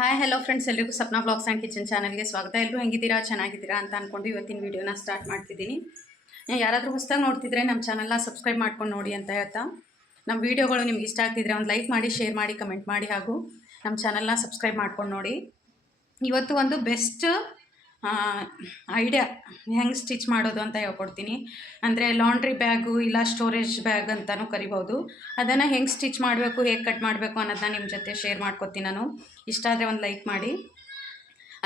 Hi hello friends, ಎಲ್ಲರಿಗೂ Sapna blogs and kitchen ಚಾನಲ್ಗೆ ಸ್ವಾಗತ. ಎಲ್ಲರೂ ಹೆಂಗಿದ್ದೀರಾ, ಚೆನ್ನಾಗಿದ್ದೀರಾ ಅಂತ ಅಂದ್ಕೊಂಡು ಇವತ್ತಿನ ವೀಡಿಯೋನ ಸ್ಟಾರ್ಟ್ ಮಾಡ್ತಿದ್ದೀನಿ. ಯಾರಾದರೂ ಹೊಸದಾಗಿ ನೋಡ್ತಿದ್ರೆ ನಮ್ಮ ಚಾನಲ್ನ ಸಬ್ಸ್ಕ್ರೈಬ್ ಮಾಡ್ಕೊಂಡು ನೋಡಿ ಅಂತ ಹೇಳ್ತಾ, ನಮ್ಮ ವೀಡಿಯೋಗಳು ನಿಮ್ಗೆ ಇಷ್ಟ ಆಗ್ತಿದ್ರೆ ಒಂದು ಲೈಕ್ ಮಾಡಿ, ಶೇರ್ ಮಾಡಿ, ಕಮೆಂಟ್ ಮಾಡಿ, ಹಾಗೂ ನಮ್ಮ ಚಾನಲ್ನ ಸಬ್ಸ್ಕ್ರೈಬ್ ಮಾಡ್ಕೊಂಡು ನೋಡಿ. ಇವತ್ತು ಒಂದು ಬೆಸ್ಟ್ ಐಡಿಯಾ ಹೆಂಗೆ ಸ್ಟಿಚ್ ಮಾಡೋದು ಅಂತ ಹೇಳ್ಕೊಡ್ತೀನಿ. ಅಂದರೆ ಲಾಂಡ್ರಿ ಬ್ಯಾಗು ಇಲ್ಲ ಸ್ಟೋರೇಜ್ ಬ್ಯಾಗ್ ಅಂತಲೂ ಕರಿಬೋದು. ಅದನ್ನು ಹೆಂಗೆ ಸ್ಟಿಚ್ ಮಾಡಬೇಕು, ಹೇಗೆ ಕಟ್ ಮಾಡಬೇಕು ಅನ್ನೋದನ್ನ ನಿಮ್ಮ ಜೊತೆ ಶೇರ್ ಮಾಡ್ಕೊತೀನಿ ನಾನು. ಇಷ್ಟ ಆದರೆ ಒಂದು ಲೈಕ್ ಮಾಡಿ.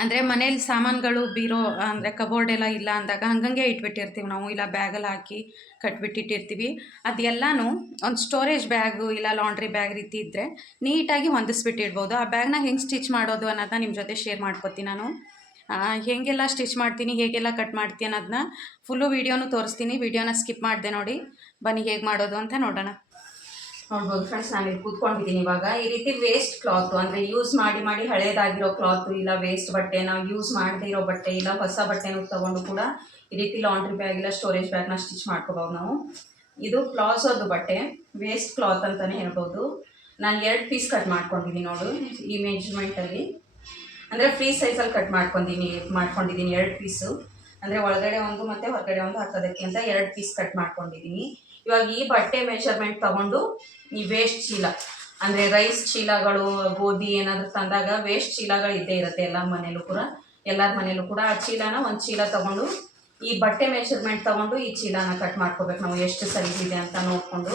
ಅಂದರೆ ಮನೇಲಿ ಸಾಮಾನುಗಳು ಬೀರೋ ಅಂದರೆ ಕಬೋರ್ಡ್ ಎಲ್ಲ ಇಲ್ಲ ಅಂದಾಗ ಹಂಗಂಗೆ ಇಟ್ಬಿಟ್ಟಿರ್ತೀವಿ ನಾವು, ಇಲ್ಲ ಬ್ಯಾಗಲ್ಲಿ ಹಾಕಿ ಕಟ್ಬಿಟ್ಟಿಟ್ಟಿರ್ತೀವಿ. ಅದೆಲ್ಲನೂ ಒಂದು ಸ್ಟೋರೇಜ್ ಬ್ಯಾಗು ಇಲ್ಲ ಲಾಂಡ್ರಿ ಬ್ಯಾಗ್ ರೀತಿ ಇದ್ದರೆ ನೀಟಾಗಿ ಹೊಂದಿಸ್ಬಿಟ್ಟಿಡ್ಬೋದು. ಆ ಬ್ಯಾಗ್ನ ಹೆಂಗೆ ಸ್ಟಿಚ್ ಮಾಡೋದು ಅನ್ನೋದನ್ನ ನಿಮ್ಮ ಜೊತೆ ಶೇರ್ ಮಾಡ್ಕೊತೀನಿ ನಾನು. ಹೇಗೆಲ್ಲ ಸ್ಟಿಚ್ ಮಾಡ್ತೀನಿ, ಹೇಗೆಲ್ಲ ಕಟ್ ಮಾಡ್ತೀನಿ ಅನ್ನೋದನ್ನ ಫುಲ್ಲು ವೀಡಿಯೋನು ತೋರಿಸ್ತೀನಿ. ವೀಡಿಯೋನ ಸ್ಕಿಪ್ ಮಾಡಿದೆ ನೋಡಿ. ಬನ್ನಿ ಹೇಗೆ ಮಾಡೋದು ಅಂತ ನೋಡೋಣ. ನೋಡ್ಬೋದು ಫ್ರೆಂಡ್ಸ್, ನಾನು ಇಲ್ಲಿ ಕೂತ್ಕೊಂಡಿದ್ದೀನಿ. ಇವಾಗ ಈ ರೀತಿ ವೇಸ್ಟ್ ಕ್ಲಾತು ಅಂದರೆ ಯೂಸ್ ಮಾಡಿ ಹಳೇದಾಗಿರೋ ಕ್ಲಾತು ಇಲ್ಲ ವೇಸ್ಟ್ ಬಟ್ಟೆ, ನಾವು ಯೂಸ್ ಮಾಡದೇ ಇರೋ ಬಟ್ಟೆ ಇಲ್ಲ ಹೊಸ ಬಟ್ಟೆನೂ ತೊಗೊಂಡು ಕೂಡ ಈ ರೀತಿ ಲಾಂಡ್ರಿ ಬ್ಯಾಗ್ ಇಲ್ಲ ಸ್ಟೋರೇಜ್ ಬ್ಯಾಗ್ನ ಸ್ಟಿಚ್ ಮಾಡ್ಕೋಬೋದು ನಾವು. ಇದು ಪ್ಲಾಜೋದು ಬಟ್ಟೆ, ವೇಸ್ಟ್ ಕ್ಲಾತ್ ಅಂತಲೇ ಹೇಳ್ಬೋದು. ನಾನು 2 ಪೀಸ್ ಕಟ್ ಮಾಡ್ಕೊಂಡಿದ್ದೀನಿ ನೋಡು ಈ ಮೆಜರ್ಮೆಂಟಲ್ಲಿ. ಅಂದರೆ ಫ್ರೀ ಸೈಜಲ್ಲಿ ಕಟ್ ಮಾಡ್ಕೊಂಡಿದ್ದೀನಿ 2 ಪೀಸು. ಅಂದರೆ ಒಳಗಡೆ ಒಂದು ಮತ್ತು ಹೊರಗಡೆ ಒಂದು ಹಾಕೋದಕ್ಕೆ ಅಂತ 2 ಪೀಸ್ ಕಟ್ ಮಾಡ್ಕೊಂಡಿದ್ದೀನಿ. ಇವಾಗ ಈ ಬಟ್ಟೆ ಮೆಷರ್ಮೆಂಟ್ ತೊಗೊಂಡು ಈ ವೇಸ್ಟ್ ಚೀಲ ಅಂದರೆ ರೈಸ್ ಚೀಲಗಳು, ಗೋಧಿ ಏನಾದರೂ ತಂದಾಗ ವೇಸ್ಟ್ ಚೀಲಗಳು ಇದ್ದೇ ಇರುತ್ತೆ ಎಲ್ಲರ ಮನೇಲೂ ಕೂಡ. ಆ ಚೀಲನ ಒಂದು ಚೀಲ ತೊಗೊಂಡು ಈ ಬಟ್ಟೆ ಮೆಷರ್ಮೆಂಟ್ ತೊಗೊಂಡು ಈ ಚೀಲನ ಕಟ್ ಮಾಡ್ಕೋಬೇಕು ನಾವು, ಎಷ್ಟು ಸೈಜ್ ಇದೆ ಅಂತ ನೋಡಿಕೊಂಡು.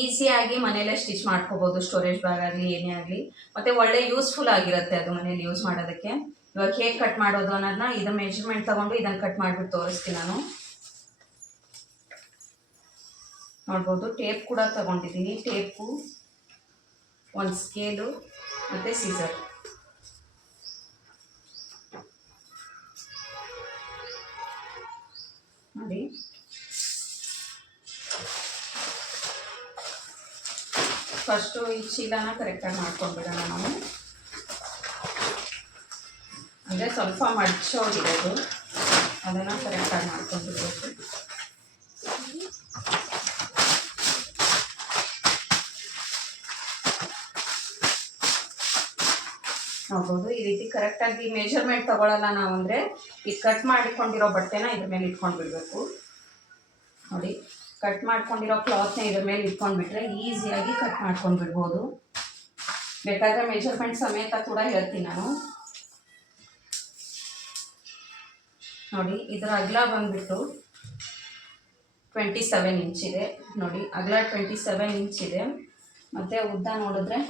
ಈಸಿಯಾಗಿ ಮನೆಯಲ್ಲೇ ಸ್ಟಿಚ್ ಮಾಡ್ಕೋಬೋದು, ಸ್ಟೋರೇಜ್ ಬ್ಯಾಗ್ ಆಗಲಿ ಏನೇ ಆಗಲಿ. ಮತ್ತು ಒಳ್ಳೆ ಯೂಸ್ಫುಲ್ ಆಗಿರುತ್ತೆ ಅದು ಮನೇಲಿ ಯೂಸ್ ಮಾಡೋದಕ್ಕೆ. ಇವಾಗ ಹೇಗೆ ಕಟ್ ಮಾಡೋದು ಅನ್ನೋದನ್ನ ಇದು ಮೆಜರ್ಮೆಂಟ್ ತೊಗೊಂಡು ಇದನ್ನು ಕಟ್ ಮಾಡಿಬಿಟ್ಟು ತೋರಿಸ್ತೀನಿ ನಾನು. ನೋಡ್ಬೋದು, ಟೇಪ್ ಕೂಡ ತೊಗೊಂಡಿದ್ದೀನಿ. ಟೇಪು, ಒಂದು ಸ್ಕೇಲು ಮತ್ತು ಸೀಸರ್. ನೋಡಿ, ಫಸ್ಟು ಈ ಚೀಲನ ಕರೆಕ್ಟಾಗಿ ಮಾಡ್ಕೊಂಡ್ಬಿಡೋಣ ನಾವು. ಅಂದರೆ ಸ್ವಲ್ಪ ಮಡ್ಚೋಗಿರೋದು, ಅದನ್ನು ಕರೆಕ್ಟಾಗಿ ಮಾಡ್ಕೊಂಡ್ಬಿಡ್ಬೇಕು. ನೋಡ್ಬೋದು, ಈ ರೀತಿ ಕರೆಕ್ಟಾಗಿ ಮೆಜರ್ಮೆಂಟ್ ತೊಗೊಳ್ಳಲ್ಲ ನಾವು. ಅಂದರೆ ಈ ಕಟ್ ಮಾಡಿಕೊಂಡಿರೋ ಬಟ್ಟೆನ ಇದ್ರ ಮೇಲೆ ಇಟ್ಕೊಂಡು ಬಿಡಬೇಕು. ನೋಡಿ, ಕಟ್ ಮಾಡ್ಕೊಂಡಿರೋ ಕ್ಲಾತ್ನ ಇದ್ರ ಮೇಲೆ ಇಟ್ಕೊಂಡ್ಬಿಟ್ರೆ ಈಸಿಯಾಗಿ ಕಟ್ ಮಾಡ್ಕೊಂಡು ಬಿಡ್ಬೋದು. ಬೇಕಾದರೆ ಮೆಜರ್ಮೆಂಟ್ ಸಮೇತ ಕೂಡ ಹೇಳ್ತೀನಿ ನಾನು. ನೋಡಿ, ಇದರ ಅಗಲ ಬಂದುಬಿಟ್ಟು 27 ಇಂಚಿದೆ. ನೋಡಿ, ಅಗಲ 27 ಇಂಚಿದೆ. ಮತ್ತು ಉದ್ದ ನೋಡಿದ್ರೆ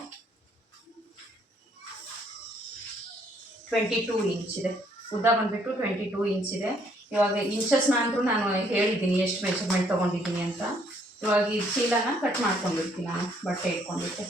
22 ಇಂಚಿದೆ. ಉದ್ದ ಬಂದುಬಿಟ್ಟು 22 ಇಂಚಿದೆ. ಇವಾಗ ಇಂಚಸ್ನ ಅಂದರೂ ನಾನು ಹೇಳಿದ್ದೀನಿ ಎಷ್ಟು ಮೆಜರ್ಮೆಂಟ್ ತೊಗೊಂಡಿದ್ದೀನಿ ಅಂತ. ಇವಾಗ ಈ ಚೀಲನ ಕಟ್ ಮಾಡ್ಕೊಂಡಿರ್ತೀನಿ ನಾನು, ಬಟ್ಟೆ ಇಟ್ಕೊಂಡ್ಬಿಟ್ಟೆ.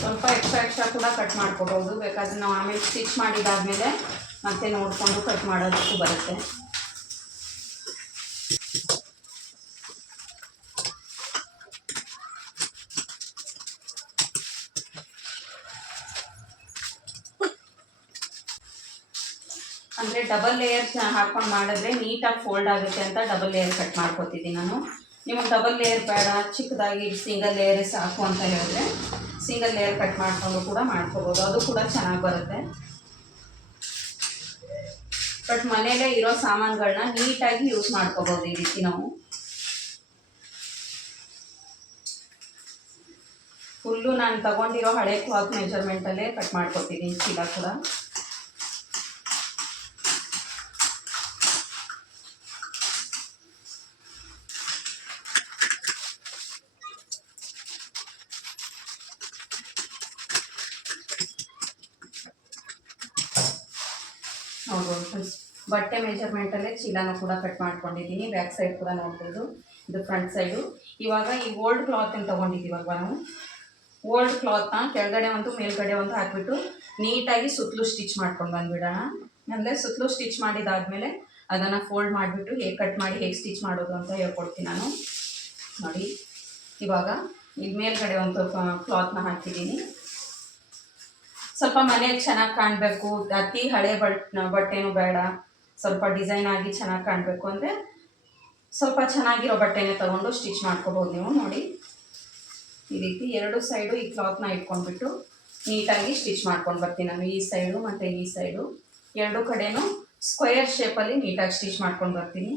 ಸ್ವಲ್ಪ ಎಕ್ಸ್ಟ್ರಾ ಕೂಡ ಕಟ್ ಮಾಡ್ಕೋಬೋದು. ಬೇಕಾದರೆ ನಾವು ಆಮೇಲೆ ಸ್ಟಿಚ್ ಮಾಡಿದಾದಮೇಲೆ ಮತ್ತೆ ನೋಡಿಕೊಂಡು ಕಟ್ ಮಾಡೋದಕ್ಕೂ ಬರುತ್ತೆ. ಅಂದರೆ ಡಬಲ್ ಲೇಯರ್ ಹಾಕ್ಕೊಂಡು ಮಾಡಿದ್ರೆ ನೀಟಾಗಿ ಫೋಲ್ಡ್ ಆಗುತ್ತೆ ಅಂತ ಡಬಲ್ ಲೇಯರ್ ಕಟ್ ಮಾಡ್ಕೊತಿದ್ದೀನಿ ನಾನು. ನಿಮಗೆ ಡಬಲ್ ಲೇಯರ್ ಬೇಡ, ಚಿಕ್ಕದಾಗಿ ಸಿಂಗಲ್ ಲೇಯರ್ ಸಾಕು ಅಂತ ಹೇಳಿದ್ರೆ ಸಿಂಗಲ್ ಲೇಯರ್ ಕಟ್ ಮಾಡಿಕೊಂಡು ಕೂಡ ಮಾಡ್ಕೋಬೋದು, ಅದು ಕೂಡ ಚೆನ್ನಾಗಿ ಬರುತ್ತೆ. ಬಟ್ ಮನೆಯಲ್ಲೇ ಇರೋ ಸಾಮಾನುಗಳನ್ನ ನೀಟಾಗಿ ಯೂಸ್ ಮಾಡ್ಕೋಬೋದು ಈ ರೀತಿ ನಾವು. ಫುಲ್ಲು ನಾನು ತಗೊಂಡಿರೋ ಹಳೆ ಕ್ಲಾತ್ ಮೆಜರ್ಮೆಂಟಲ್ಲೇ ಕಟ್ ಮಾಡ್ಕೊತೀನಿ ಚೀಲ ಕೂಡ. ನೋಡ್ಬೋದು ಫ್ರೆಂಡ್ಸ್, ಬಟ್ಟೆ ಮೆಜರ್ಮೆಂಟಲ್ಲೇ ಚೀಲನೂ ಕೂಡ ಕಟ್ ಮಾಡ್ಕೊಂಡಿದ್ದೀನಿ. ಬ್ಯಾಕ್ ಸೈಡ್ ಕೂಡ ನೋಡ್ಬೋದು, ಇದು ಫ್ರಂಟ್ ಸೈಡು. ಇವಾಗ ಈ ಓಲ್ಡ್ ಕ್ಲಾತನ್ನು ತೊಗೊಂಡಿದ್ದೀವಲ್ವ ನಾವು, ಓಲ್ಡ್ ಕ್ಲಾತ್ನ ಕೆಳಗಡೆ ಒಂದು ಮೇಲ್ಗಡೆ ಒಂದು ಹಾಕಿಬಿಟ್ಟು ನೀಟಾಗಿ ಸುತ್ತಲೂ ಸ್ಟಿಚ್ ಮಾಡ್ಕೊಂಡು ಬಂದುಬಿಡೋಣ. ಅಂದರೆ ಸುತ್ತಲೂ ಸ್ಟಿಚ್ ಮಾಡಿದಾದಮೇಲೆ ಅದನ್ನು ಫೋಲ್ಡ್ ಮಾಡಿಬಿಟ್ಟು ಹೇಗೆ ಕಟ್ ಮಾಡಿ ಹೇಗೆ ಸ್ಟಿಚ್ ಮಾಡೋದು ಅಂತ ಹೇಳ್ಕೊಡ್ತೀನಿ ನಾನು. ನೋಡಿ, ಇವಾಗ ಇಲ್ಲಿ ಮೇಲ್ಗಡೆ ಒಂದು ಕ್ಲಾತ್ನ ಹಾಕಿದ್ದೀನಿ. ಸ್ವಲ್ಪ ಮನೆಯಲ್ಲಿ ಚೆನ್ನಾಗಿ ಕಾಣಬೇಕು, ಅತಿ ಹಳೆ ಬಟ್ಟೆನೂ ಬೇಡ, ಸ್ವಲ್ಪ ಡಿಸೈನ್ ಆಗಿ ಚೆನ್ನಾಗಿ ಕಾಣಬೇಕು ಅಂದರೆ ಸ್ವಲ್ಪ ಚೆನ್ನಾಗಿರೋ ಬಟ್ಟೆನೇ ತೊಗೊಂಡು ಸ್ಟಿಚ್ ಮಾಡ್ಕೋಬೋದು ನೀವು. ನೋಡಿ ಈ ರೀತಿ ಎರಡು ಸೈಡು ಈ ಕ್ಲಾತ್ನ ಇಟ್ಕೊಂಡ್ಬಿಟ್ಟು ನೀಟಾಗಿ ಸ್ಟಿಚ್ ಮಾಡ್ಕೊಂಡು ಬರ್ತೀನಿ ನಾನು. ಈ ಸೈಡು ಮತ್ತು ಈ ಸೈಡು ಎರಡು ಕಡೆನೂ ಸ್ಕ್ವೇರ್ ಶೇಪಲ್ಲಿ ನೀಟಾಗಿ ಸ್ಟಿಚ್ ಮಾಡ್ಕೊಂಡು ಬರ್ತೀನಿ.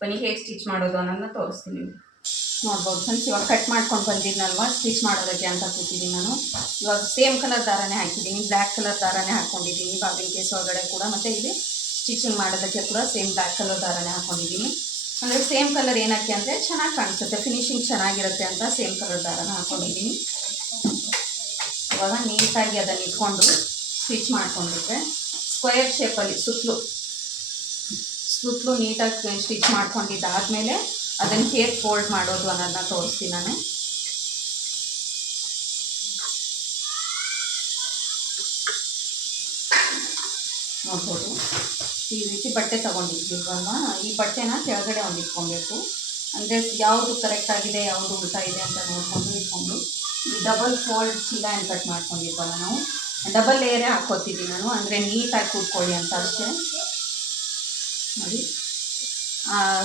ಬನ್ನಿ ಹೇಗೆ ಸ್ಟಿಚ್ ಮಾಡೋದು ಅನ್ನೋದನ್ನ ತೋರಿಸ್ತೀನಿ. ನೋಡ್ಬೋದು ಫ್ರೆಂಡ್ಸ್, ಇವಾಗ ಕಟ್ ಮಾಡ್ಕೊಂಡು ಬಂದಿದ್ನಲ್ವ ಸ್ಟಿಚ್ ಮಾಡೋದಕ್ಕೆ ಅಂತ ಕೂತಿದ್ದೀನಿ ನಾನು. ಇವಾಗ ಸೇಮ್ ಕಲರ್ ದಾರನೇ ಹಾಕಿದ್ದೀನಿ, ಬ್ಲ್ಯಾಕ್ ಕಲರ್ ದಾರನೇ ಹಾಕ್ಕೊಂಡಿದ್ದೀನಿ ಬಾಗಿನ ಕೇಸ್ ಒಳಗಡೆ ಕೂಡ, ಮತ್ತು ಇಲ್ಲಿ ಸ್ಟಿಚಿಂಗ್ ಮಾಡೋದಕ್ಕೆ ಕೂಡ ಸೇಮ್ ಬ್ಲ್ಯಾಕ್ ಕಲರ್ ದಾರನೇ ಹಾಕ್ಕೊಂಡಿದ್ದೀನಿ. ಅಂದರೆ ಸೇಮ್ ಕಲರ್ ಏನಕ್ಕೆ ಅಂದರೆ ಚೆನ್ನಾಗಿ ಕಾಣಿಸುತ್ತೆ, ಫಿನಿಶಿಂಗ್ ಚೆನ್ನಾಗಿರುತ್ತೆ ಅಂತ ಸೇಮ್ ಕಲರ್ ದಾರನ ಹಾಕ್ಕೊಂಡಿದ್ದೀನಿ. ಇವಾಗ ನೀಟಾಗಿ ಅದನ್ನು ಇಟ್ಕೊಂಡು ಸ್ಟಿಚ್ ಮಾಡ್ಕೊಂಡ್ಬಿಟ್ರೆ ಸ್ಕ್ವೇರ್ ಶೇಪಲ್ಲಿ ಸುತ್ತಲೂ ನೀಟಾಗಿ ಸ್ಟಿಚ್ ಮಾಡ್ಕೊಂಡಿದ್ದಾದಮೇಲೆ ಅದನ್ನು ಹೇಗೆ ಫೋಲ್ಡ್ ಮಾಡೋದು ಅನ್ನೋದನ್ನ ತೋರಿಸ್ತೀನಿ ನಾನು. ನೋಡ್ಬೋದು ಈ ರೀತಿ ಬಟ್ಟೆ ತೊಗೊಂಡಿದ್ದೀವಲ್ವ, ಈ ಬಟ್ಟೆನ ಕೆಳಗಡೆ ಒಂದು ಇಟ್ಕೊಬೇಕು. ಅಂದರೆ ಯಾವುದು ಕರೆಕ್ಟಾಗಿದೆ ಯಾವುದು ಉಲ್ಟಾ ಇದೆ ಅಂತ ನೋಡಿಕೊಂಡು ಇಟ್ಕೊಂಡು ಈ ಡಬಲ್ ಫೋಲ್ಡ್ ಚೀಲ ಏನು ಕಟ್ ಮಾಡ್ಕೊಂಡಿದ್ವಲ್ಲ ನಾವು, ಡಬಲ್ ಲೇಯರೇ ಹಾಕ್ಕೋತಿದ್ದೀನಿ ನಾನು, ಅಂದರೆ ನೀಟಾಗಿ ಕೂತ್ಕೊಳ್ಳಿ ಅಂತ ಅಷ್ಟೇ. ನೋಡಿ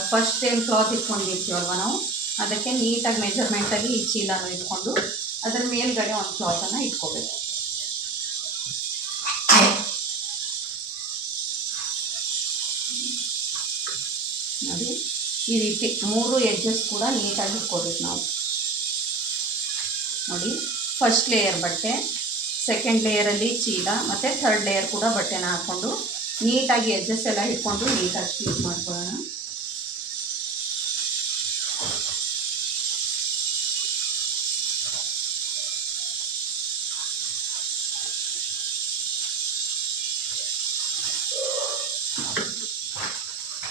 ಫಸ್ಟ್ ಏನು ಕ್ಲಾತ್ ಇಟ್ಕೊಂಡಿರ್ತೀವಲ್ವ ನಾವು, ಅದಕ್ಕೆ ನೀಟಾಗಿ ಮೆಜರ್ಮೆಂಟಾಗಿ ಈ ಚೀಲನ ಇಟ್ಕೊಂಡು ಅದರ ಮೇಲ್ಗಡೆ ಒಂದು ಕ್ಲಾತನ್ನು ಇಟ್ಕೋಬೇಕು. ನೋಡಿ ಈ ರೀತಿ ಮೂರು ಎಡ್ಜಸ್ ಕೂಡ ನೀಟಾಗಿ ಇಟ್ಕೋಬೇಕು ನಾವು. ನೋಡಿ ಫಸ್ಟ್ ಲೇಯರ್ ಬಟ್ಟೆ, ಸೆಕೆಂಡ್ ಲೇಯರಲ್ಲಿ ಚೀಲ, ಮತ್ತು ಥರ್ಡ್ ಲೇಯರ್ ಕೂಡ ಬಟ್ಟೆನ ಹಾಕ್ಕೊಂಡು ನೀಟಾಗಿ ಎಡ್ಜಸ್ ಎಲ್ಲ ಇಟ್ಕೊಂಡು ನೀಟಾಗಿ ಸ್ಟಿಚ್ ಮಾಡ್ಕೊಳ್ಳೋಣ.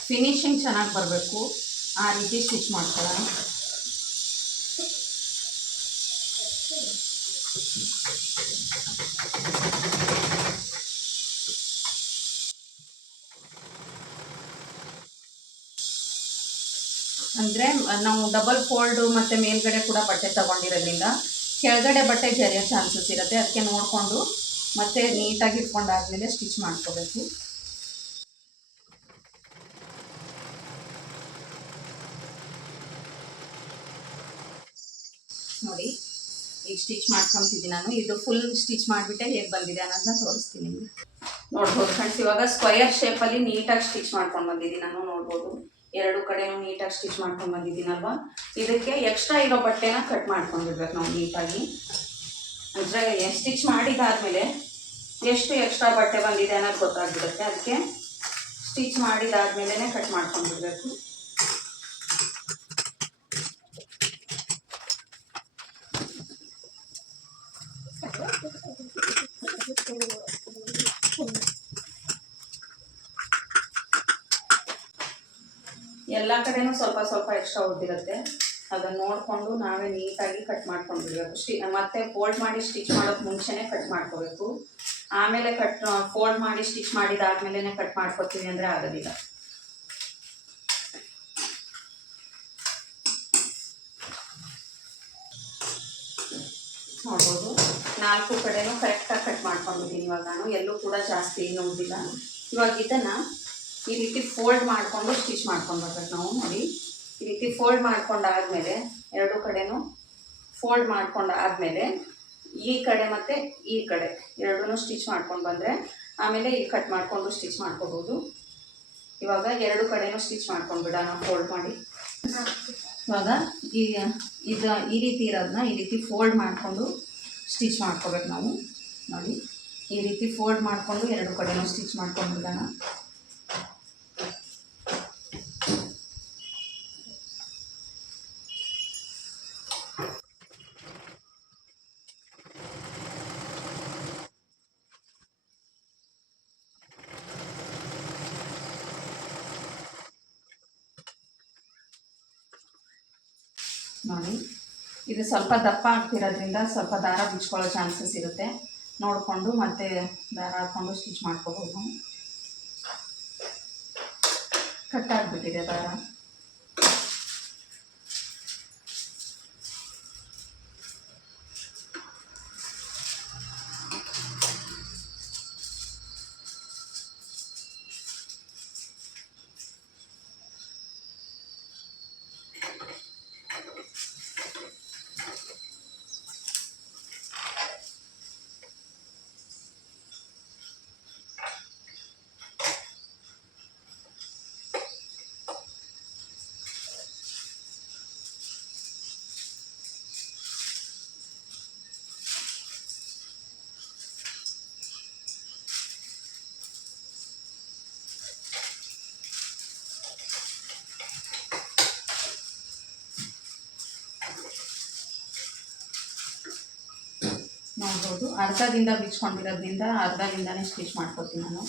ಫಿನಿಶಿಂಗ್ ಚೆನ್ನಾಗಿ ಬರಬೇಕು, ಆ ರೀತಿ ಸ್ಟಿಚ್ ಮಾಡ್ಕೊಳ್ಳೋಣ. ಅಂದರೆ ನಾವು ಡಬಲ್ ಫೋಲ್ಡು ಮತ್ತು ಮೇಲ್ಗಡೆ ಕೂಡ ಬಟ್ಟೆ ತೊಗೊಂಡಿರೋದ್ರಿಂದ ಕೆಳಗಡೆ ಬಟ್ಟೆ ಜರಿಯೋ ಚಾನ್ಸಸ್ ಇರುತ್ತೆ. ಅದಕ್ಕೆ ನೋಡಿಕೊಂಡು ಮತ್ತೆ ನೀಟಾಗಿ ಇಟ್ಕೊಂಡಾದ್ಮೇಲೆ ಸ್ಟಿಚ್ ಮಾಡ್ಕೋಬೇಕು. ನೋಡಿ ಈಗ ಸ್ಟಿಚ್ ಮಾಡ್ಕೊತಿದ್ದೀನಿ ನಾನು. ಇದು ಫುಲ್ ಸ್ಟಿಚ್ ಮಾಡಿಬಿಟ್ಟೆ ಹೇಗೆ ಬಂದಿದೆ ಅನ್ನೋದನ್ನ ತೋರಿಸ್ತೀನಿ. ನೋಡ್ಬೋದು ಫ್ರೆಂಡ್ಸ್, ಇವಾಗ ಸ್ಕ್ವಯರ್ ಶೇಪಲ್ಲಿ ನೀಟಾಗಿ ಸ್ಟಿಚ್ ಮಾಡ್ಕೊಂಡು ಬಂದಿದ್ದೀನಿ ನಾನು. ನೋಡ್ಬೋದು ಎರಡು ಕಡೆನೂ ನೀಟಾಗಿ ಸ್ಟಿಚ್ ಮಾಡ್ಕೊಂಡು ಬಂದಿದ್ದೀನಲ್ವ. ಇದಕ್ಕೆ ಎಕ್ಸ್ಟ್ರಾ ಇರೋ ಬಟ್ಟೆನ ಕಟ್ ಮಾಡ್ಕೊಂಡಿರ್ಬೇಕು ನಾವು ನೀಟಾಗಿ. ಅಂದರೆ ಸ್ಟಿಚ್ ಮಾಡಿದಾದ್ಮೇಲೆ ಎಷ್ಟು ಎಕ್ಸ್ಟ್ರಾ ಬಟ್ಟೆ ಬಂದಿದೆ ಅನ್ನೋದು ಗೊತ್ತಾಗ್ಬಿಡುತ್ತೆ. ಅದಕ್ಕೆ ಸ್ಟಿಚ್ ಮಾಡಿದಾದ್ಮೇಲೆ ಕಟ್ ಮಾಡ್ಕೊಂಡಿರ್ಬೇಕು. ಎಲ್ಲ ಕಡೆನೂ ಸ್ವಲ್ಪ ಸ್ವಲ್ಪ ಎಕ್ಸ್ಟ್ರಾ ಉದ್ದಿರುತ್ತೆ, ಅದನ್ನು ನೋಡಿಕೊಂಡು ನಾವೇ ನೀಟಾಗಿ ಕಟ್ ಮಾಡ್ಕೊಂಡ್ಬಿಡ್ಬೇಕು. ಮತ್ತೆ ಫೋಲ್ಡ್ ಮಾಡಿ ಸ್ಟಿಚ್ ಮಾಡೋಕ್ಕೆ ಮುಂಚೆನೇ ಕಟ್ ಮಾಡ್ಕೋಬೇಕು. ಆಮೇಲೆ ಫೋಲ್ಡ್ ಮಾಡಿ ಸ್ಟಿಚ್ ಮಾಡಿದಾದ್ಮೇಲೆ ಕಟ್ ಮಾಡ್ಕೊತೀವಿ ಅಂದರೆ ಆಗೋದಿಲ್ಲ. ನೋಡ್ಬೋದು ನಾಲ್ಕು ಕಡೆನೂ ಕರೆಕ್ಟಾಗಿ ಕಟ್ ಮಾಡ್ಕೊಂಡಿದ್ದೀನಿ. ಇವಾಗ ನಾನು ಎಲ್ಲೂ ಕೂಡ ಜಾಸ್ತಿ ಏನು ಉದ್ದಿಲ್ಲ. ಇವಾಗ ಇದನ್ನು ಈ ರೀತಿ ಫೋಲ್ಡ್ ಮಾಡಿಕೊಂಡು ಸ್ಟಿಚ್ ಮಾಡ್ಕೊಂಡು ಬರ್ಬೇಕು ನಾವು. ನೋಡಿ ಈ ರೀತಿ ಫೋಲ್ಡ್ ಮಾಡ್ಕೊಂಡಾದ್ಮೇಲೆ ಎರಡು ಕಡೆನೂ ಫೋಲ್ಡ್ ಮಾಡ್ಕೊಂಡಾದ್ಮೇಲೆ ಈ ಕಡೆ ಮತ್ತು ಈ ಕಡೆ ಎರಡೂ ಸ್ಟಿಚ್ ಮಾಡ್ಕೊಂಡು ಬಂದರೆ ಆಮೇಲೆ ಇಲ್ಲಿ ಕಟ್ ಮಾಡಿಕೊಂಡು ಸ್ಟಿಚ್ ಮಾಡ್ಕೋಬೋದು. ಇವಾಗ ಎರಡು ಕಡೆನೂ ಸ್ಟಿಚ್ ಮಾಡ್ಕೊಂಡು ಬಿಡೋಣ ಫೋಲ್ಡ್ ಮಾಡಿ. ಇವಾಗ ಈ ರೀತಿ ಇರೋದನ್ನ ಈ ರೀತಿ ಫೋಲ್ಡ್ ಮಾಡಿಕೊಂಡು ಸ್ಟಿಚ್ ಮಾಡ್ಕೋಬೇಕು ನಾವು. ನೋಡಿ ಈ ರೀತಿ ಫೋಲ್ಡ್ ಮಾಡಿಕೊಂಡು ಎರಡು ಕಡೆನೂ ಸ್ಟಿಚ್ ಮಾಡ್ಕೊಂಡು ಬಿಡೋಣ. ನೋಡಿ ಇದು ಸ್ವಲ್ಪ ದಪ್ಪ ಆಗ್ತಿರೋದ್ರಿಂದ ಸ್ವಲ್ಪ ದಾರ ಬಿಚ್ಕೊಳ್ಳೋ ಚಾನ್ಸಸ್ ಇರುತ್ತೆ. ನೋಡಿಕೊಂಡು ಮತ್ತೆ ದಾರ ಹಾಕ್ಕೊಂಡು ಸ್ಟಿಚ್ ಮಾಡ್ಕೋಬೋದು. ಕಟ್ಟಾಗ್ಬಿಟ್ಟಿದೆ ದಾರ. ನೋಡ್ಬೋದು ಅರ್ಧದಿಂದ ಬಿಚ್ಕೊಂಡಿರೋದ್ರಿಂದ ಅರ್ಧದಿಂದನೇ ಸ್ಟಿಚ್ ಮಾಡ್ಕೊತೀನಿ ನಾನು.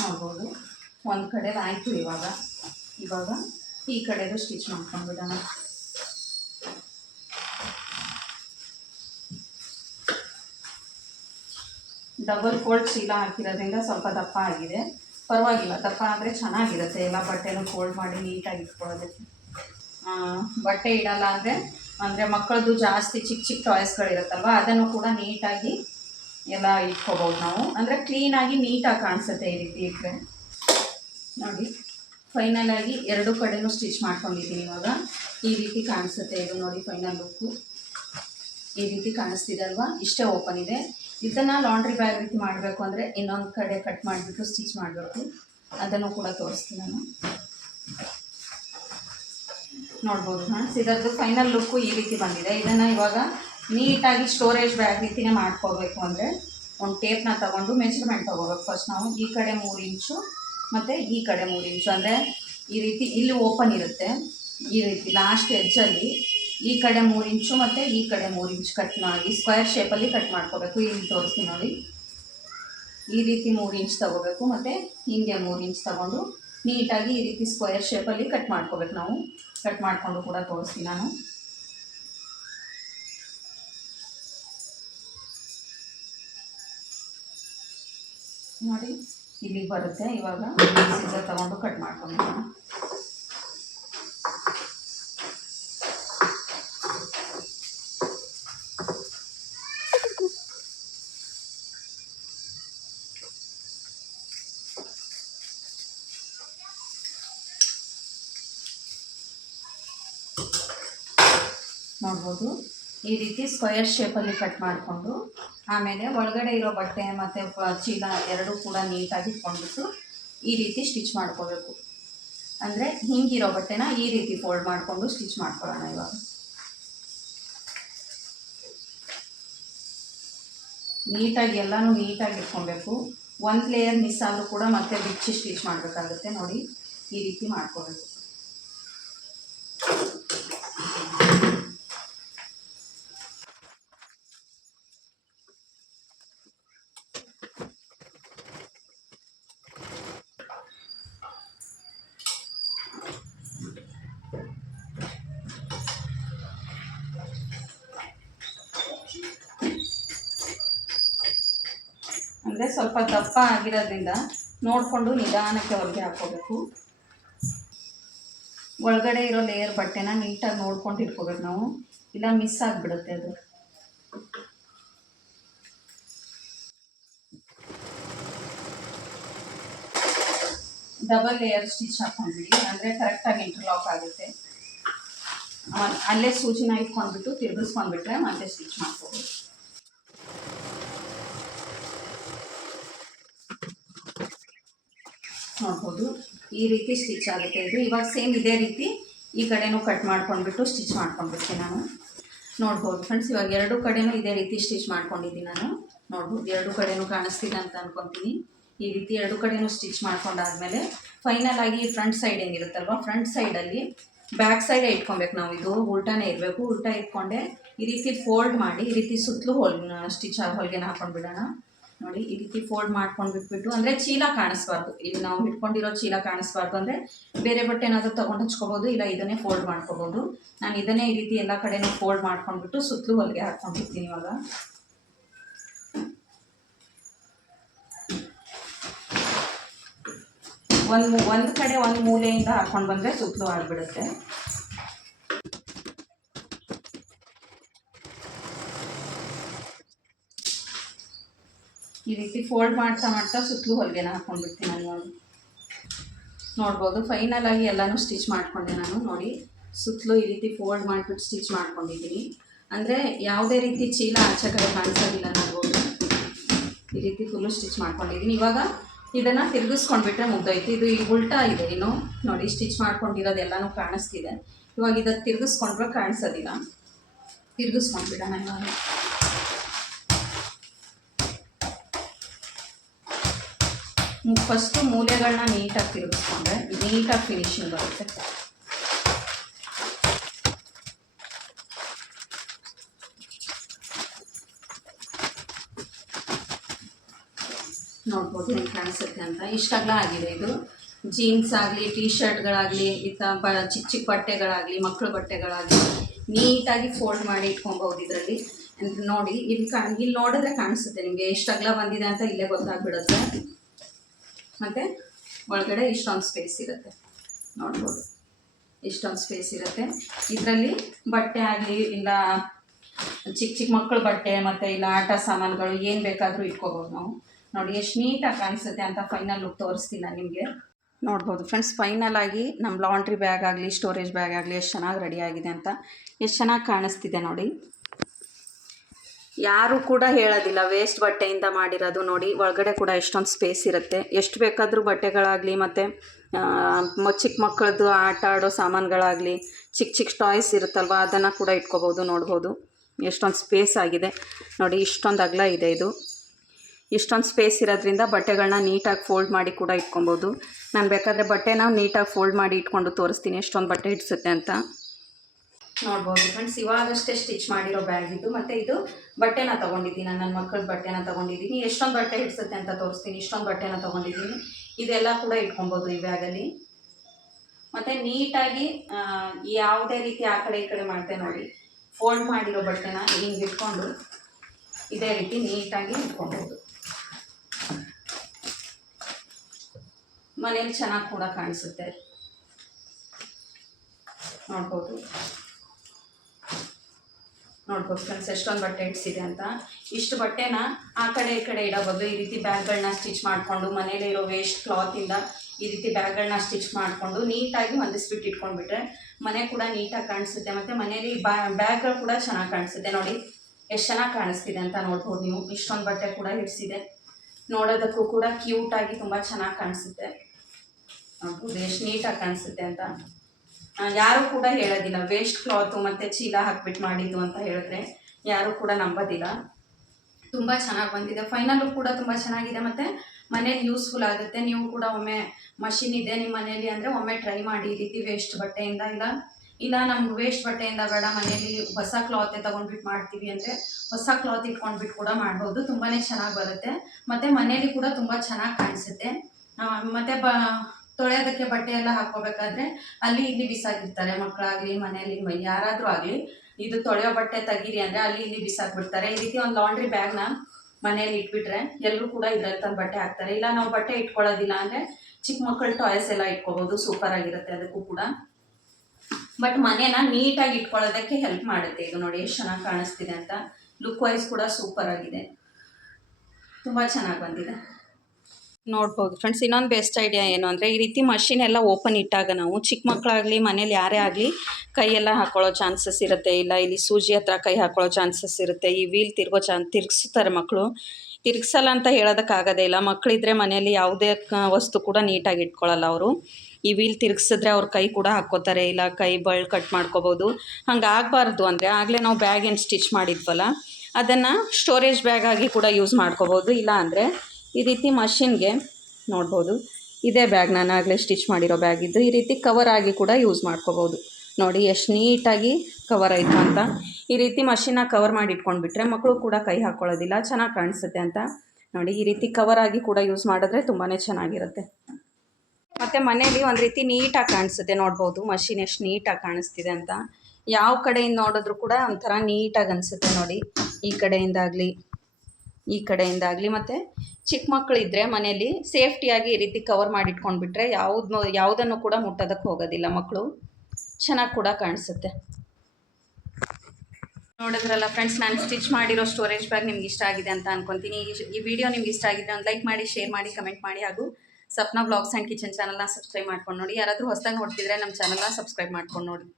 ನೋಡ್ಬೋದು ಒಂದು ಕಡೆ ಆಯಿತು. ಇವಾಗ ಈ ಕಡೆದು ಸ್ಟಿಚ್ ಮಾಡ್ಕೊಂಡ್ಬಿಡೋಣ. ಡಬಲ್ ಫೋಲ್ಡ್ ಚೀಲ ಹಾಕಿರೋದ್ರಿಂದ ಸ್ವಲ್ಪ ದಪ್ಪ ಆಗಿದೆ, ಪರವಾಗಿಲ್ಲ. ದಪ್ಪ ಆದರೆ ಚೆನ್ನಾಗಿರುತ್ತೆ, ಎಲ್ಲ ಬಟ್ಟೆನೂ ಫೋಲ್ಡ್ ಮಾಡಿ ನೀಟಾಗಿ ಇಟ್ಕೊಳ್ಳೋದಕ್ಕೆ. ಬಟ್ಟೆ ಇಡಲ್ಲ ಅಂದರೆ ಮಕ್ಕಳದ್ದು ಜಾಸ್ತಿ ಚಿಕ್ಕ ಚಿಕ್ಕ ಟಾಯ್ಸ್ಗಳಿರುತ್ತಲ್ವ, ಅದನ್ನು ಕೂಡ ನೀಟಾಗಿ ಎಲ್ಲ ಇಟ್ಕೋಬೋದು ನಾವು. ಅಂದರೆ ಕ್ಲೀನಾಗಿ ನೀಟಾಗಿ ಕಾಣಿಸುತ್ತೆ ಈ ರೀತಿ ಇಟ್ಟರೆ. ನೋಡಿ ಫೈನಲಾಗಿ ಎರಡು ಕಡೆನೂ ಸ್ಟಿಚ್ ಮಾಡ್ಕೊಂಡಿದ್ದೀನಿ. ಇವಾಗ ಈ ರೀತಿ ಕಾಣಿಸುತ್ತೆ ಇದು. ನೋಡಿ ಫೈನಲ್ ಲುಕ್ಕು ಈ ರೀತಿ ಕಾಣಿಸ್ತಿದೆ ಅಲ್ವಾ, ಇಷ್ಟೇ ಓಪನ್ ಇದೆ. ಇದನ್ನು ಲಾಂಡ್ರಿ ಬ್ಯಾಗ್ ರೀತಿ ಮಾಡಬೇಕು ಅಂದರೆ ಇನ್ನೊಂದು ಕಡೆ ಕಟ್ ಮಾಡಿಬಿಟ್ಟು ಸ್ಟಿಚ್ ಮಾಡಬೇಕು. ಅದನ್ನು ಕೂಡ ತೋರಿಸ್ತೀನಿ ನಾನು. ನೋಡ್ಬೋದು ಫ್ರೆಂಡ್ಸ್, ಇದರದ್ದು ಫೈನಲ್ ಲುಕ್ಕು ಈ ರೀತಿ ಬಂದಿದೆ. ಇದನ್ನು ಇವಾಗ ನೀಟಾಗಿ ಸ್ಟೋರೇಜ್ ಬ್ಯಾಗ್ ರೀತಿಯೇ ಮಾಡ್ಕೋಬೇಕು ಅಂದರೆ ಒಂದು ಟೇಪ್ನ ತೊಗೊಂಡು ಮೆಜರ್ಮೆಂಟ್ ತೊಗೋಬೇಕು. ಫಸ್ಟ್ ನಾವು ಈ ಕಡೆ 3 ಇಂಚು ಮತ್ತು ಈ ಕಡೆ 3 ಇಂಚು, ಅಂದರೆ ಈ ರೀತಿ ಇಲ್ಲಿ ಓಪನ್ ಇರುತ್ತೆ, ಈ ರೀತಿ ಲಾಸ್ಟ್ ಎಡ್ಜಲ್ಲಿ ಈ ಕಡೆ 3 ಇಂಚು ಮತ್ತು ಈ ಕಡೆ 3 ಇಂಚು ಕಟ್ ಮಾಡಿ ಸ್ಕ್ವೇರ್ ಶೇಪಲ್ಲಿ ಕಟ್ ಮಾಡ್ಕೋಬೇಕು. ಇಲ್ಲಿ ತೋರಿಸ್ತೀನಿ ನೋಡಿ, ಈ ರೀತಿ 3 ಇಂಚ್ ತೊಗೋಬೇಕು ಮತ್ತು ಹಿಂಗೆ 3 ಇಂಚ್ ತೊಗೊಂಡು ನೀಟಾಗಿ ಈ ರೀತಿ ಸ್ಕ್ವೇರ್ ಶೇಪಲ್ಲಿ ಕಟ್ ಮಾಡ್ಕೋಬೇಕು. ನಾವು ಕಟ್ ಮಾಡಿಕೊಂಡು ಕೂಡ ತೋರಿಸ್ತೀನಿ ನಾನು. ನೋಡಿ ಇಲ್ಲಿಗೆ ಬರುತ್ತೆ. ಇವಾಗ ಸೀಸರ್ ತಗೊಂಡು ಕಟ್ ಮಾಡ್ಕೊಂಡು ನೋಡ್ಬೋದು. ಈ ರೀತಿ ಸ್ಕ್ವೇರ್ ಶೇಪಲ್ಲಿ ಕಟ್ ಮಾಡಿಕೊಂಡು ಆಮೇಲೆ ಒಳಗಡೆ ಇರೋ ಬಟ್ಟೆ ಮತ್ತು ಚೀಲ ಎರಡೂ ಕೂಡ ನೀಟಾಗಿ ಇಟ್ಕೊಂಡ್ಬಿಟ್ಟು ಈ ರೀತಿ ಸ್ಟಿಚ್ ಮಾಡ್ಕೋಬೇಕು. ಅಂದರೆ ಹಿಂಗಿರೋ ಬಟ್ಟೆನ ಈ ರೀತಿ ಫೋಲ್ಡ್ ಮಾಡಿಕೊಂಡು ಸ್ಟಿಚ್ ಮಾಡ್ಕೊಳ್ಳೋಣ. ಇವಾಗ ನೀಟಾಗಿ ಎಲ್ಲನೂ ನೀಟಾಗಿ ಇಟ್ಕೊಬೇಕು. ಒಂದು ಲೇಯರ್ ಮಿಸ್ ಆದರೂ ಕೂಡ ಮತ್ತೆ ಬಿಚ್ಚಿ ಸ್ಟಿಚ್ ಮಾಡಬೇಕಾಗುತ್ತೆ. ನೋಡಿ ಈ ರೀತಿ ಮಾಡ್ಕೋಬೇಕು. ಅಂದರೆ ಸ್ವಲ್ಪ ದಪ್ಪ ಆಗಿರೋದ್ರಿಂದ ನೋಡಿಕೊಂಡು ನಿಧಾನಕ್ಕೆ ಹೊಲಿಗೆ ಹಾಕ್ಕೋಬೇಕು. ಒಳಗಡೆ ಇರೋ ಲೇಯರ್ ಬಟ್ಟೆನ ನೀಟಾಗಿ ನೋಡ್ಕೊಂಡು ಇಟ್ಕೋಬೇಕು ನಾವು, ಇಲ್ಲ ಮಿಸ್ ಆಗಿಬಿಡುತ್ತೆ ಅದು. ಡಬಲ್ ಲೇಯರ್ ಸ್ಟಿಚ್ ಹಾಕ್ಕೊಂಡ್ಬಿಡಿ, ಅಂದರೆ ಕರೆಕ್ಟಾಗಿ ಇಂಟರ್ಲಾಕ್ ಆಗುತ್ತೆ. ಅಲ್ಲೇ ಸೂಜಿನ ಇಟ್ಕೊಂಡ್ಬಿಟ್ಟು ತಿರುಗಿಸ್ಕೊಂಡ್ಬಿಟ್ರೆ ಮತ್ತೆ ಸ್ಟಿಚ್ ಮಾಡ್ಕೋಬೋದು. ನೋಡ್ಬೋದು ಈ ರೀತಿ ಸ್ಟಿಚ್ ಆಗುತ್ತೆ ಇದು. ಇವಾಗ ಸೇಮ್ ಇದೇ ರೀತಿ ಈ ಕಡೆನೂ ಕಟ್ ಮಾಡ್ಕೊಂಡ್ಬಿಟ್ಟು ಸ್ಟಿಚ್ ಮಾಡ್ಕೊಂಡ್ಬಿಡ್ತೀನಿ ನಾನು. ನೋಡ್ಬೋದು ಫ್ರೆಂಡ್ಸ್, ಇವಾಗ ಎರಡು ಕಡೆನೂ ಇದೇ ರೀತಿ ಸ್ಟಿಚ್ ಮಾಡ್ಕೊಂಡಿದ್ದೀನಿ ನಾನು. ನೋಡ್ಬೋದು ಎರಡು ಕಡೆನೂ ಕಾಣಿಸ್ತಿದೆ ಅಂತ ಅಂದ್ಕೊತೀನಿ. ಈ ರೀತಿ ಎರಡು ಕಡೆನೂ ಸ್ಟಿಚ್ ಮಾಡ್ಕೊಂಡಾದ್ಮೇಲೆ ಫೈನಲ್ ಆಗಿ ಫ್ರಂಟ್ ಸೈಡ್ ಹೆಂಗಿರುತ್ತಲ್ವ, ಫ್ರಂಟ್ ಸೈಡಲ್ಲಿ ಬ್ಯಾಕ್ ಸೈಡೇ ಇಟ್ಕೊಬೇಕು ನಾವು. ಇದು ಉಲ್ಟಾನೇ ಇರಬೇಕು. ಉಲ್ಟಾ ಇಟ್ಕೊಂಡೆ ಈ ರೀತಿ ಫೋಲ್ಡ್ ಮಾಡಿ ಈ ರೀತಿ ಸುತ್ತಲೂ ಹೊಲಿಗೆನ ಹಾಕೊಂಡ್ಬಿಡೋಣ. ನೋಡಿ ಈ ರೀತಿ ಫೋಲ್ಡ್ ಮಾಡ್ಕೊಂಡು ಬಿಟ್ಬಿಟ್ಟು, ಅಂದರೆ ಚೀಲ ಕಾಣಿಸ್ಬಾರ್ದು, ಇಲ್ಲಿ ನಾವು ಇಟ್ಕೊಂಡಿರೋ ಚೀಲ ಕಾಣಿಸ್ಬಾರ್ದು. ಅಂದರೆ ಬೇರೆ ಬಟ್ಟೆ ಏನಾದರೂ ತೊಗೊಂಡು ಹಚ್ಕೋಬೋದು, ಇಲ್ಲ ಇದನ್ನೇ ಫೋಲ್ಡ್ ಮಾಡ್ಕೋಬೋದು. ನಾನು ಇದನ್ನೇ ಈ ರೀತಿ ಎಲ್ಲ ಕಡೆನೂ ಫೋಲ್ಡ್ ಮಾಡ್ಕೊಂಡ್ಬಿಟ್ಟು ಸುತ್ತಲೂ ಹೊಲಿಗೆ ಹಾಕ್ಕೊಂಡಿರ್ತೀನಿ. ಇವಾಗ ಒಂದು ಕಡೆ ಒಂದು ಮೂಲೆಯಿಂದ ಹಾಕ್ಕೊಂಡು ಬಂದರೆ ಸುತ್ತಲೂ ಆಗಿಬಿಡುತ್ತೆ. ಈ ರೀತಿ ಫೋಲ್ಡ್ ಮಾಡ್ತಾ ಸುತ್ತಲೂ ಹೊಲಿಗೆನ ಹಾಕ್ಕೊಂಡ್ಬಿಡ್ತೀನಿ ನಾನು. ನೋಡ್ಬೋದು ಫೈನಲ್ ಆಗಿ ಎಲ್ಲನೂ ಸ್ಟಿಚ್ ಮಾಡ್ಕೊಂಡೆ ನಾನು. ನೋಡಿ ಸುತ್ತಲೂ ಈ ರೀತಿ ಫೋಲ್ಡ್ ಮಾಡಿಬಿಟ್ಟು ಸ್ಟಿಚ್ ಮಾಡ್ಕೊಂಡಿದ್ದೀನಿ. ಅಂದರೆ ಯಾವುದೇ ರೀತಿ ಚೀಲ ಆಚೆ ಕಡೆ ಕಾಣಿಸೋದಿಲ್ಲ. ನೋಡ್ಬೋದು ಈ ರೀತಿ ಫುಲ್ಲು ಸ್ಟಿಚ್ ಮಾಡ್ಕೊಂಡಿದ್ದೀನಿ. ಇವಾಗ ಇದನ್ನು ತಿರುಗಿಸ್ಕೊಂಡ್ಬಿಟ್ರೆ ಮುಗ್ದೋಯ್ತು. ಇದು ಈಗ ಉಲ್ಟಾ ಇದೆ ಇನ್ನು. ನೋಡಿ ಸ್ಟಿಚ್ ಮಾಡ್ಕೊಂಡಿರೋದು ಎಲ್ಲನೂ ಕಾಣಿಸ್ತಿದೆ. ಇವಾಗ ಇದನ್ನು ತಿರುಗಿಸ್ಕೊಂಡ್ರೆ ಕಾಣಿಸೋದಿಲ್ಲ. ತಿರುಗಿಸ್ಕೊಂಡ್ಬಿಡೋಣ ಇವಾಗ. ಫಸ್ಟು ಮೂಲೆಗಳನ್ನ ನೀಟಾಗಿ ತಿರುಗಿಸ್ಕೊಂಡ್ರೆ ನೀಟಾಗಿ ಫಿನಿಶಿಂಗ್ ಬರುತ್ತೆ. ನೋಡ್ಬೋದು ಹೆಂಗೆ ಕಾಣಿಸುತ್ತೆ ಅಂತ. ಇಷ್ಟಾಗಲ ಆಗಿದೆ ಇದು. ಜೀನ್ಸ್ ಆಗಲಿ, ಟೀ ಶರ್ಟ್ಗಳಾಗಲಿ, ಚಿಕ್ಕ ಚಿಕ್ಕ ಬಟ್ಟೆಗಳಾಗಲಿ, ಮಕ್ಕಳ ಬಟ್ಟೆಗಳಾಗಲಿ ನೀಟಾಗಿ ಫೋಲ್ಡ್ ಮಾಡಿ ಇಟ್ಕೊಬೋದು ಇದರಲ್ಲಿ. ನೋಡಿ ಇಲ್ಲಿ ನೋಡಿದ್ರೆ ಕಾಣಿಸುತ್ತೆ ನಿಮಗೆ ಎಷ್ಟು ಅಗಲ ಬಂದಿದೆ ಅಂತ ಇಲ್ಲೇ ಗೊತ್ತಾಗ್ಬಿಡುತ್ತೆ. ಮತ್ತು ಒಳಗಡೆ ಇಷ್ಟೊಂದು ಸ್ಪೇಸ್ ಇರುತ್ತೆ, ನೋಡ್ಬೋದು ಇಷ್ಟೊಂದು ಸ್ಪೇಸ್ ಇರುತ್ತೆ. ಇದರಲ್ಲಿ ಬಟ್ಟೆ ಆಗಲಿ, ಇಲ್ಲ ಚಿಕ್ಕ ಚಿಕ್ಕ ಮಕ್ಕಳ ಬಟ್ಟೆ ಮತ್ತು ಇಲ್ಲ ಆಟ ಸಾಮಾನುಗಳು ಏನು ಬೇಕಾದರೂ ಇಟ್ಕೋಬೋದು ನಾವು. ನೋಡಿ ಎಷ್ಟು ನೀಟಾಗಿ ಕಾಣಿಸುತ್ತೆ ಅಂತ ಫೈನಲ್ ಲುಕ್ ತೋರಿಸ್ತೀನಿ ನಾನು ನಿಮಗೆ. ನೋಡ್ಬೋದು ಫ್ರೆಂಡ್ಸ್, ಫೈನಲ್ ಆಗಿ ನಮ್ಮ ಲಾಂಡ್ರಿ ಬ್ಯಾಗ್ ಆಗಲಿ, ಸ್ಟೋರೇಜ್ ಬ್ಯಾಗ್ ಆಗಲಿ ಎಷ್ಟು ಚೆನ್ನಾಗಿ ರೆಡಿಯಾಗಿದೆ ಅಂತ. ಎಷ್ಟು ಚೆನ್ನಾಗಿ ಕಾಣಿಸ್ತಿದೆ ನೋಡಿ. ಯಾರೂ ಕೂಡ ಹೇಳೋದಿಲ್ಲ ವೇಸ್ಟ್ ಬಟ್ಟೆಯಿಂದ ಮಾಡಿರೋದು. ನೋಡಿ ಒಳಗಡೆ ಕೂಡ ಎಷ್ಟೊಂದು ಸ್ಪೇಸ್ ಇರುತ್ತೆ. ಎಷ್ಟು ಬೇಕಾದರೂ ಬಟ್ಟೆಗಳಾಗಲಿ, ಮತ್ತು ಚಿಕ್ಕ ಮಕ್ಕಳದ್ದು ಆಟ ಆಡೋ ಸಾಮಾನುಗಳಾಗಲಿ, ಚಿಕ್ಕ ಚಿಕ್ಕ ಟಾಯ್ಸ್ ಇರುತ್ತಲ್ವ ಅದನ್ನು ಕೂಡ ಇಟ್ಕೋಬೋದು. ನೋಡ್ಬೋದು ಎಷ್ಟೊಂದು ಸ್ಪೇಸ್ ಆಗಿದೆ ನೋಡಿ. ಇಷ್ಟೊಂದು ಅಗಲ ಇದೆ ಇದು. ಇಷ್ಟೊಂದು ಸ್ಪೇಸ್ ಇರೋದ್ರಿಂದ ಬಟ್ಟೆಗಳನ್ನ ನೀಟಾಗಿ ಫೋಲ್ಡ್ ಮಾಡಿ ಕೂಡ ಇಟ್ಕೊಬೋದು. ನಾನು ಬೇಕಾದರೆ ಬಟ್ಟೆನ ನೀಟಾಗಿ ಫೋಲ್ಡ್ ಮಾಡಿ ಇಟ್ಕೊಂಡು ತೋರಿಸ್ತೀನಿ ಎಷ್ಟೊಂದು ಬಟ್ಟೆ ಹಿಡಿಸುತ್ತೆ ಅಂತ. ನೋಡ್ಬೋದು ಫ್ರೆಂಡ್ಸ್, ಇವಾಗಷ್ಟೇ ಸ್ಟಿಚ್ ಮಾಡಿರೋ ಬ್ಯಾಗ್ ಇದು. ಮತ್ತು ಇದು ಬಟ್ಟೆನ ತೊಗೊಂಡಿದ್ದೀನಿ, ನನ್ನ ಮಕ್ಕಳ ಬಟ್ಟೆನ ತೊಗೊಂಡಿದ್ದೀನಿ. ಎಷ್ಟೊಂದು ಬಟ್ಟೆ ಹಿಡಿಸುತ್ತೆ ಅಂತ ತೋರಿಸ್ತೀನಿ. ಇಷ್ಟೊಂದು ಬಟ್ಟೆನ ತೊಗೊಂಡಿದ್ದೀನಿ. ಇದೆಲ್ಲ ಕೂಡ ಇಟ್ಕೊಬೋದು ಈ ಬ್ಯಾಗಲ್ಲಿ. ಮತ್ತು ನೀಟಾಗಿ ಯಾವುದೇ ರೀತಿ ಆ ಕಡೆ ಈ ಕಡೆ ಮಾಡಿದೆ ನೋಡಿ. ಫೋಲ್ಡ್ ಮಾಡಿರೋ ಬಟ್ಟೆನ ಹಿಂಗೆ ಇಟ್ಕೊಂಡು ಇದೇ ರೀತಿ ನೀಟಾಗಿ ಇಟ್ಕೊಬೋದು. ಮನೇಲಿ ಚೆನ್ನಾಗಿ ಕೂಡ ಕಾಣಿಸುತ್ತೆ. ನೋಡ್ಬೋದು ಫ್ರೆಂಡ್ಸ್ ಎಷ್ಟೊಂದು ಬಟ್ಟೆ ಇಡ್ಸಿದೆ ಅಂತ. ಇಷ್ಟು ಬಟ್ಟೆನ ಆ ಕಡೆ ಈ ಕಡೆ ಇಡಬಹುದು. ಈ ರೀತಿ ಬ್ಯಾಗ್ಗಳನ್ನ ಸ್ಟಿಚ್ ಮಾಡಿಕೊಂಡು, ಮನೇಲಿರೋ ವೇಸ್ಟ್ ಕ್ಲಾತಿಂದ ಈ ರೀತಿ ಬ್ಯಾಗ್ಗಳನ್ನ ಸ್ಟಿಚ್ ಮಾಡಿಕೊಂಡು ನೀಟಾಗಿ ಹೊಂದಿಸ್ಬಿಟ್ಟು ಇಟ್ಕೊಂಡ್ಬಿಟ್ರೆ ಮನೆ ಕೂಡ ನೀಟಾಗಿ ಕಾಣಿಸುತ್ತೆ. ಮತ್ತು ಮನೇಲಿ ಬ್ಯಾಗ್ಗಳು ಕೂಡ ಚೆನ್ನಾಗಿ ಕಾಣಿಸುತ್ತೆ. ನೋಡಿ ಎಷ್ಟು ಚೆನ್ನಾಗಿ ಕಾಣಿಸ್ತಿದೆ ಅಂತ ನೋಡ್ಬೋದು ನೀವು. ಇಷ್ಟೊಂದು ಬಟ್ಟೆ ಕೂಡ ಹಿಡಿಸಿದೆ. ನೋಡೋದಕ್ಕೂ ಕೂಡ ಕ್ಯೂಟಾಗಿ ತುಂಬ ಚೆನ್ನಾಗಿ ಕಾಣಿಸುತ್ತೆ. ನೋಡ್ಬೋದು ಎಷ್ಟು ನೀಟಾಗಿ ಕಾಣಿಸುತ್ತೆ ಅಂತ. ಯಾರೂ ಕೂಡ ಹೇಳೋದಿಲ್ಲ ವೇಸ್ಟ್ ಕ್ಲಾತು ಮತ್ತು ಚೀಲ ಹಾಕ್ಬಿಟ್ಟು ಮಾಡಿದ್ದು ಅಂತ ಹೇಳಿದ್ರೆ ಯಾರೂ ಕೂಡ ನಂಬೋದಿಲ್ಲ. ತುಂಬ ಚೆನ್ನಾಗಿ ಬಂದಿದೆ. ಫೈನಲ್ಲು ಕೂಡ ತುಂಬ ಚೆನ್ನಾಗಿದೆ ಮತ್ತು ಮನೇಲಿ ಯೂಸ್ಫುಲ್ ಆಗುತ್ತೆ. ನೀವು ಕೂಡ ಒಮ್ಮೆ ಮಷಿನ್ ಇದೆ ನಿಮ್ಮ ಮನೇಲಿ ಅಂದರೆ ಒಮ್ಮೆ ಟ್ರೈ ಮಾಡಿ. ಈ ರೀತಿ ವೇಸ್ಟ್ ಬಟ್ಟೆಯಿಂದ ಇಲ್ಲ ನಮ್ಗೆ ವೇಸ್ಟ್ ಬಟ್ಟೆಯಿಂದ ಬೇಡ, ಮನೇಲಿ ಹೊಸ ಕ್ಲಾತೆ ತೊಗೊಂಡ್ಬಿಟ್ಟು ಮಾಡ್ತೀವಿ ಅಂದರೆ ಹೊಸ ಕ್ಲಾತ್ ಇಟ್ಕೊಂಡ್ಬಿಟ್ಟು ಕೂಡ ಮಾಡ್ಬೋದು. ತುಂಬಾ ಚೆನ್ನಾಗಿ ಬರುತ್ತೆ ಮತ್ತು ಮನೇಲಿ ಕೂಡ ತುಂಬ ಚೆನ್ನಾಗಿ ಕಾಣಿಸುತ್ತೆ. ಮತ್ತು ತೊಳೆಯೋದಕ್ಕೆ ಬಟ್ಟೆ ಎಲ್ಲ ಹಾಕ್ಕೋಬೇಕಾದ್ರೆ ಅಲ್ಲಿ ಇಲ್ಲಿ ಬಿಸಾಕಿರ್ತಾರೆ ಮಕ್ಕಳಾಗಲಿ, ಮನೇಲಿ ಯಾರಾದರೂ ಆಗಲಿ. ಇದು ತೊಳೆಯೋ ಬಟ್ಟೆ ತೆಗೀರಿ ಅಂದರೆ ಅಲ್ಲಿ ಇಲ್ಲಿ ಬಿಸಾಕ್ಬಿಡ್ತಾರೆ. ಈ ರೀತಿ ಒಂದು ಲಾಂಡ್ರಿ ಬ್ಯಾಗ್ನ ಮನೇಲಿ ಇಟ್ಬಿಟ್ರೆ ಎಲ್ಲರೂ ಕೂಡ ಇದರಲ್ಲಿ ತಂದು ಬಟ್ಟೆ ಹಾಕ್ತಾರೆ. ಇಲ್ಲ ನಾವು ಬಟ್ಟೆ ಇಟ್ಕೊಳ್ಳೋದಿಲ್ಲ ಅಂದರೆ ಚಿಕ್ಕ ಮಕ್ಕಳ ಟಾಯ್ಸ್ ಎಲ್ಲ ಇಟ್ಕೋಬೋದು. ಸೂಪರಾಗಿರುತ್ತೆ ಅದಕ್ಕೂ ಕೂಡ. ಬಟ್ ಮನೇನ ನೀಟಾಗಿ ಇಟ್ಕೊಳ್ಳೋದಕ್ಕೆ ಹೆಲ್ಪ್ ಮಾಡುತ್ತೆ ಇದು. ನೋಡಿ ಎಷ್ಟು ಚೆನ್ನಾಗಿ ಕಾಣಿಸ್ತಿದೆ ಅಂತ. ಲುಕ್ ವೈಸ್ ಕೂಡ ಸೂಪರ್ ಆಗಿದೆ, ತುಂಬ ಚೆನ್ನಾಗಿ ಬಂದಿದೆ. ನೋಡ್ಬೋದು ಫ್ರೆಂಡ್ಸ್, ಇನ್ನೊಂದು ಬೆಸ್ಟ್ ಐಡಿಯಾ ಏನು ಅಂದರೆ ಈ ರೀತಿ ಮಷಿನ್ ಎಲ್ಲ ಓಪನ್ ಇಟ್ಟಾಗ ನಾವು ಚಿಕ್ಕ ಮಕ್ಕಳಾಗಲಿ, ಮನೇಲಿ ಯಾರೇ ಆಗಲಿ ಕೈಯೆಲ್ಲ ಹಾಕ್ಕೊಳ್ಳೋ ಚಾನ್ಸಸ್ ಇರುತ್ತೆ. ಇಲ್ಲ ಇಲ್ಲಿ ಸೂಜಿ ಹತ್ರ ಕೈ ಹಾಕ್ಕೊಳ್ಳೋ ಚಾನ್ಸಸ್ ಇರುತ್ತೆ. ಈ ವೀಲ್ ತಿರುಗಿಸ್ತಾರೆ ಮಕ್ಕಳು. ತಿರುಗಿಸಲ್ಲ ಅಂತ ಹೇಳೋದಕ್ಕಾಗೋದೇ ಇಲ್ಲ. ಮಕ್ಕಳಿದ್ರೆ ಮನೇಲಿ ಯಾವುದೇ ವಸ್ತು ಕೂಡ ನೀಟಾಗಿ ಇಟ್ಕೊಳ್ಳಲ್ಲ ಅವರು. ಈ ವೀಲ್ ತಿರುಗಿಸಿದ್ರೆ ಅವ್ರ ಕೈ ಕೂಡ ಹಾಕ್ಕೋತಾರೆ, ಇಲ್ಲ ಕೈ ಕಟ್ ಮಾಡ್ಕೋಬೋದು. ಹಂಗೆ ಆಗಬಾರ್ದು ಅಂದರೆ ಆಗಲೇ ನಾವು ಬ್ಯಾಗ್ ಏನು ಸ್ಟಿಚ್ ಮಾಡಿದ್ವಲ್ಲ ಅದನ್ನು ಸ್ಟೋರೇಜ್ ಬ್ಯಾಗ್ ಆಗಿ ಕೂಡ ಯೂಸ್ ಮಾಡ್ಕೋಬೋದು. ಇಲ್ಲ ಅಂದರೆ ಈ ರೀತಿ ಮಷಿನ್ಗೆ ನೋಡ್ಬೋದು, ಇದೇ ಬ್ಯಾಗ್ ನಾನು ಆಗಲೇ ಸ್ಟಿಚ್ ಮಾಡಿರೋ ಬ್ಯಾಗ್ ಇದ್ದು ಈ ರೀತಿ ಕವರ್ ಆಗಿ ಕೂಡ ಯೂಸ್ ಮಾಡ್ಕೋಬೋದು. ನೋಡಿ ಎಷ್ಟು ನೀಟಾಗಿ ಕವರ್ ಆಯಿತು ಅಂತ. ಈ ರೀತಿ ಮಷಿನ್ನ ಕವರ್ ಮಾಡಿ ಇಟ್ಕೊಂಡ್ಬಿಟ್ರೆ ಮಕ್ಕಳು ಕೂಡ ಕೈ ಹಾಕ್ಕೊಳ್ಳೋದಿಲ್ಲ, ಚೆನ್ನಾಗಿ ಕಾಣಿಸುತ್ತೆ ಅಂತ. ನೋಡಿ ಈ ರೀತಿ ಕವರ್ ಆಗಿ ಕೂಡ ಯೂಸ್ ಮಾಡಿದ್ರೆ ತುಂಬಾ ಚೆನ್ನಾಗಿರುತ್ತೆ. ಮತ್ತು ಮನೇಲಿ ಒಂದು ರೀತಿ ನೀಟಾಗಿ ಕಾಣಿಸುತ್ತೆ. ನೋಡ್ಬೋದು ಮಷಿನ್ ಎಷ್ಟು ನೀಟಾಗಿ ಕಾಣಿಸ್ತಿದೆ ಅಂತ. ಯಾವ ಕಡೆಯಿಂದ ನೋಡಿದ್ರು ಕೂಡ ಒಂಥರ ನೀಟಾಗಿ ಅನಿಸುತ್ತೆ ನೋಡಿ. ಈ ಕಡೆಯಿಂದಾಗಲಿ ಮತ್ತು ಚಿಕ್ಕ ಮಕ್ಕಳಿದ್ದರೆ ಮನೇಲಿ ಸೇಫ್ಟಿಯಾಗಿ ಈ ರೀತಿ ಕವರ್ ಮಾಡಿ ಇಟ್ಕೊಂಡ್ಬಿಟ್ರೆ ಯಾವುದನ್ನು ಕೂಡ ಮುಟ್ಟೋದಕ್ಕೆ ಹೋಗೋದಿಲ್ಲ ಮಕ್ಕಳು. ಚೆನ್ನಾಗಿ ಕೂಡ ಕಾಣಿಸುತ್ತೆ. ನೋಡಿದ್ರಲ್ಲ ಫ್ರೆಂಡ್ಸ್, ನಾನು ಸ್ಟಿಚ್ ಮಾಡಿರೋ ಸ್ಟೋರೇಜ್ ಬ್ಯಾಗ್ ನಿಮ್ಗೆ ಇಷ್ಟ ಆಗಿದೆ ಅಂತ ಅನ್ಕೊತೀನಿ. ಈ ವಿಡಿಯೋ ನಿಮ್ಗೆ ಇಷ್ಟ ಆಗಿದ್ರೆ ಒಂದು ಲೈಕ್ ಮಾಡಿ, ಶೇರ್ ಮಾಡಿ, ಕಮೆಂಟ್ ಮಾಡಿ, ಹಾಗೂ ಸಪ್ನಾ ಬ್ಲಾಗ್ಸ್ ಆ್ಯಂಡ್ ಕಿಚನ್ ಚಾನಲ್ನ ಸಬ್ಸ್ಕ್ರೈಬ್ ಮಾಡ್ಕೊಂಡು ನೋಡಿ. ಯಾರಾದರೂ ಹೊಸದಾಗಿ ನೋಡ್ತಿದ್ರೆ ನಮ್ಮ ಚಾನಲ್ನ ಸಬ್ಸ್ಕ್ರೈಬ್ ಮಾಡ್ಕೊಂಡು ನೋಡಿ.